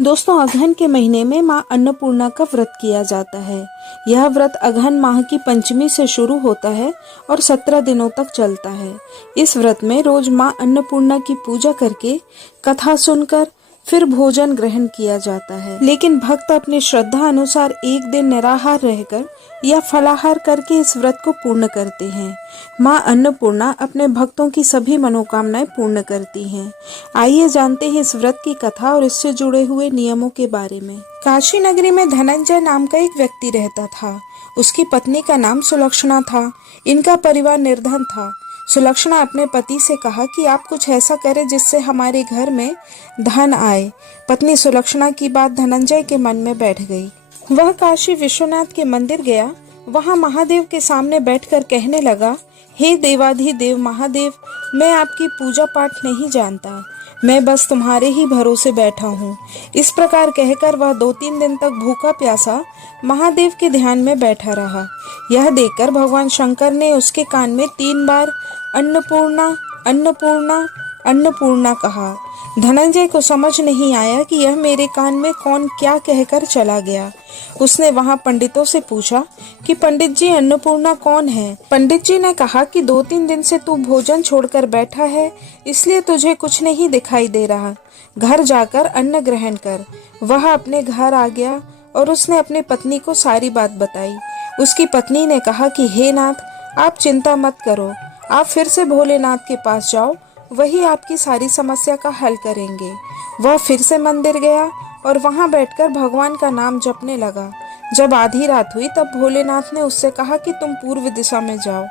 दोस्तों, अगहन के महीने में माँ अन्नपूर्णा का व्रत किया जाता है। यह व्रत अगहन माह की पंचमी से शुरू होता है और 17 दिनों तक चलता है। इस व्रत में रोज माँ अन्नपूर्णा की पूजा करके कथा सुनकर फिर भोजन ग्रहण किया जाता है। लेकिन भक्त अपनी श्रद्धा अनुसार एक दिन निराहार रहकर या फलाहार करके इस व्रत को पूर्ण करते हैं। माँ अन्नपूर्णा अपने भक्तों की सभी मनोकामनाएं पूर्ण करती हैं। आइए जानते हैं इस व्रत की कथा और इससे जुड़े हुए नियमों के बारे में। काशी नगरी में धनंजय नाम का एक व्यक्ति रहता था। उसकी पत्नी का नाम सुलक्षणा था। इनका परिवार निर्धन था। सुलक्षणा अपने पति से कहा कि आप कुछ ऐसा करें जिससे हमारे घर में धन आए। पत्नी सुलक्षणा की बात धनंजय के मन में बैठ गई। वह काशी विश्वनाथ के मंदिर गया। वहां महादेव के सामने बैठकर कहने लगा, हे देवाधिदेव महादेव, मैं आपकी पूजा पाठ नहीं जानता, मैं बस तुम्हारे ही भरोसे बैठा हूँ। इस प्रकार कहकर वह 2-3 दिन तक भूखा प्यासा महादेव के ध्यान में बैठा रहा। यह देखकर भगवान शंकर ने उसके कान में 3 बार अन्नपूर्णा अन्नपूर्णा अन्नपूर्णा कहा। धनंजय को समझ नहीं आया कि यह मेरे कान में कौन क्या कहकर चला गया। उसने वहां पंडितों से पूछा कि पंडित जी, अन्नपूर्णा कौन है? पंडित जी ने कहा कि 2-3 दिन से तू भोजन छोड़कर बैठा है, इसलिए तुझे कुछ नहीं दिखाई दे रहा। घर जाकर अन्न ग्रहण कर। वह अपने घर आ गया और उसने अपनी पत्नी को सारी बात बताई। उसकी पत्नी ने कहा कि हे नाथ, आप चिंता मत करो, आप फिर से भोलेनाथ के पास जाओ, वही आपकी सारी समस्या का हल करेंगे। वह फिर से मंदिर गया और वहां बैठकर भगवान का नाम जपने लगा। जब आधी रात हुई तब भोलेनाथ ने उससे कहा कि तुम पूर्व दिशा में जाओ।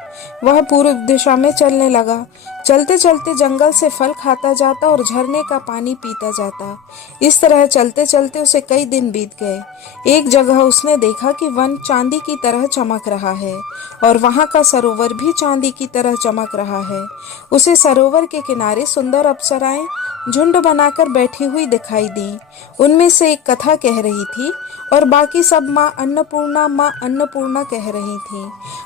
वह पूर्व दिशा में चलने लगा। चलते चलते जंगल से फल खाता जाता और झरने का पानी पीता जाता। इस तरह चलते चलते उसे कई दिन बीत गए। एक जगह उसने देखा कि वन चांदी की तरह चमक रहा है और वहां का सरोवर भी चांदी की तरह चमक रहा है। उसे सरोवर के किनारे सुंदर अप्सराएं झुंड बनाकर बैठी हुई दिखाई दी। उनमें से एक कथा कह रही थी और बाकी सब माँ अन्नपूर्णा कह रही थी।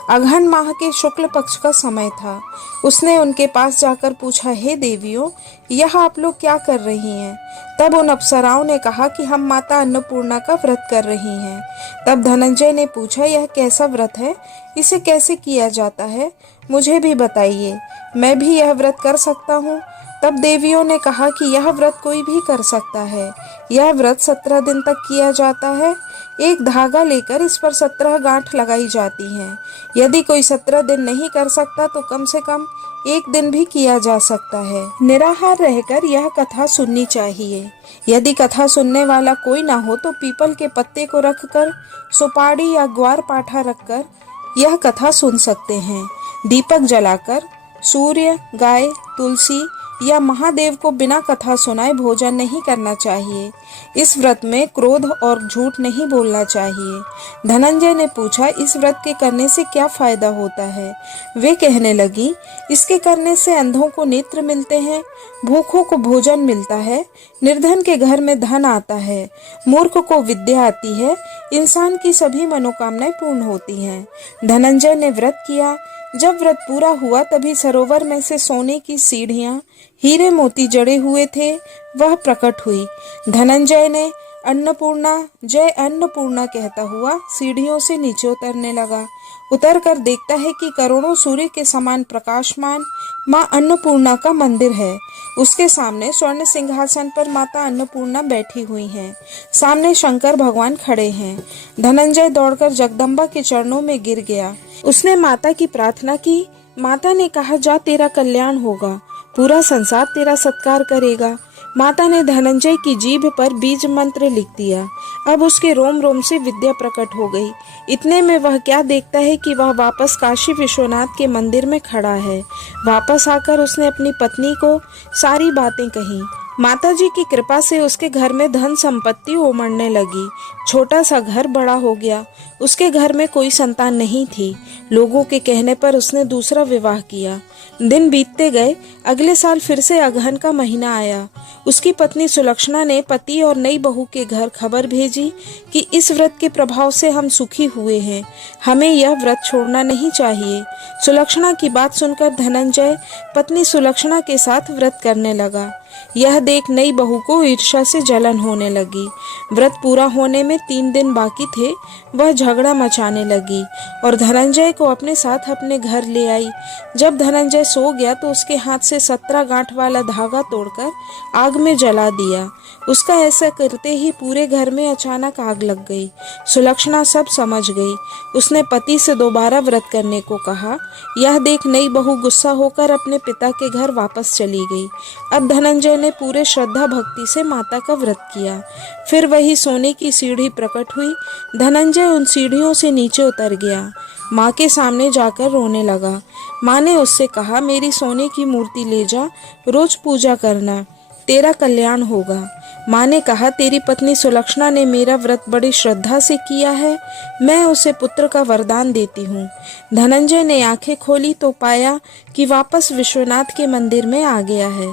अगहन माह के शुक्ल पक्ष का समय था। उसने उनके पास जाकर पूछा, हे देवियों, यह आप लोग क्या कर रही हैं? तब उन अप्सराओं ने कहा कि हम माता अन्नपूर्णा का व्रत कर रही हैं। तब धनंजय ने पूछा, यह कैसा व्रत है? इसे कैसे किया जाता है? मुझे भी बताइए, मैं भी यह व्रत कर सकता हूँ। तब देवियों ने कहा कि यह व्रत कोई भी कर सकता है। यह व्रत 17 दिन तक किया जाता है। एक धागा लेकर इस पर 17 गांठ लगाई जाती हैं। यदि कोई 17 दिन नहीं कर सकता तो कम से कम 1 दिन भी किया जा सकता है। निराहार रहकर यह कथा सुननी चाहिए। यदि कथा सुनने वाला कोई ना हो तो पीपल के पत्ते को रखकर, सुपारी या ग्वार पाठा रखकर यह कथा सुन सकते हैं। दीपक जलाकर सूर्य, गाय, तुलसी या महादेव को बिना कथा सुनाए भोजन नहीं करना चाहिए। इस व्रत में क्रोध और झूठ नहीं बोलना चाहिए। धनंजय ने पूछा, इस व्रत के करने से क्या फायदा होता है? वे कहने लगी, इसके करने से अंधों को नेत्र मिलते हैं, भूखों को भोजन मिलता है, निर्धन के घर में धन आता है, मूर्ख को विद्या आती है, इंसान की सभी मनोकामनाएं पूर्ण होती हैं। धनंजय ने व्रत किया। जब व्रत पूरा हुआ तभी सरोवर में से सोने की सीढ़ियां, हीरे मोती जड़े हुए थे, वह प्रकट हुई। धनंजय ने अन्नपूर्णा, जय अन्नपूर्णा कहता हुआ सीढ़ियों से नीचे उतरने लगा। उतरकर देखता है कि करोड़ों सूर्य के समान प्रकाशमान माँ अन्नपूर्णा का मंदिर है। उसके सामने स्वर्ण सिंहासन पर माता अन्नपूर्णा बैठी हुई हैं। सामने शंकर भगवान खड़े हैं। धनंजय दौड़कर जगदम्बा के चरणों में गिर गया। उसने माता की प्रार्थना की। माता ने कहा, जा, तेरा कल्याण होगा, पूरा संसार तेरा सत्कार करेगा। माता ने धनंजय की जीभ पर बीज मंत्र लिख दिया। अब उसके रोम रोम से विद्या प्रकट हो गई। इतने में वह क्या देखता है कि वह वापस काशी विश्वनाथ के मंदिर में खड़ा है। वापस आकर उसने अपनी पत्नी को सारी बातें कही। माताजी की कृपा से उसके घर में धन संपत्ति उमड़ने लगी। छोटा सा घर बड़ा हो गया। उसके घर में कोई संतान नहीं थी। लोगों के कहने पर उसने दूसरा विवाह किया। दिन बीतते गए। अगले साल फिर से अगहन का महीना आया। उसकी पत्नी सुलक्षणा ने पति और नई बहू के घर खबर भेजी कि इस व्रत के प्रभाव से हम सुखी हुए हैं, हमें यह व्रत छोड़ना नहीं चाहिए। सुलक्षणा की बात सुनकर धनंजय पत्नी सुलक्षणा के साथ व्रत करने लगा। यह देख नई बहू को ईर्ष्या से जलन होने लगी। व्रत पूरा होने में 3 दिन बाकी थे। वह झगड़ा मचाने लगी और धनंजय को अपने साथ अपने घर ले आई। जब धनंजय सो गया तो उसके हाथ से 17 गांठ वाला धागा तोड़कर आग में जला दिया। उसका ऐसा करते ही पूरे घर में अचानक आग लग गई। सुलक्षणा सब समझ गई। उसने पति से दोबारा व्रत करने को कहा। यह देख नई बहू गुस्सा होकर अपने पिता के घर वापस चली गई। अब धनंजय ने पूरे श्रद्धा भक्ति से माता का व्रत किया। फिर वही सोने की सीढ़ी प्रकट हुई। धनंजय उन सीढ़ियों से नीचे उतर गया। माँ के सामने जाकर रोने लगा। माँ ने उससे कहा, मेरी सोने की मूर्ति ले जा, रोज पूजा करना, तेरा कल्याण होगा। माँ ने कहा, तेरी पत्नी सुलक्षणा ने मेरा व्रत बड़ी श्रद्धा से किया है, मैं उसे पुत्र का वरदान देती हूँ। धनंजय ने आंखें खोली तो पाया कि वापस विश्वनाथ के मंदिर में आ गया है।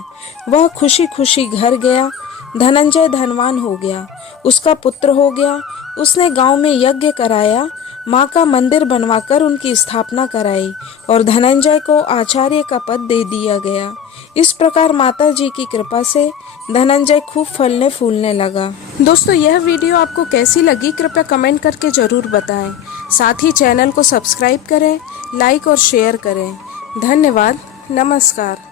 वह खुशी खुशी घर गया। धनंजय धनवान हो गया, उसका पुत्र हो गया। उसने गांव में यज्ञ कराया, माँ का मंदिर बनवाकर उनकी स्थापना कराई और धनंजय को आचार्य का पद दे दिया गया। इस प्रकार माता जी की कृपा से धनंजय खूब फलने फूलने लगा। दोस्तों, यह वीडियो आपको कैसी लगी कृपया कमेंट करके जरूर बताएं। साथ ही चैनल को सब्सक्राइब करें, लाइक और शेयर करें। धन्यवाद। नमस्कार।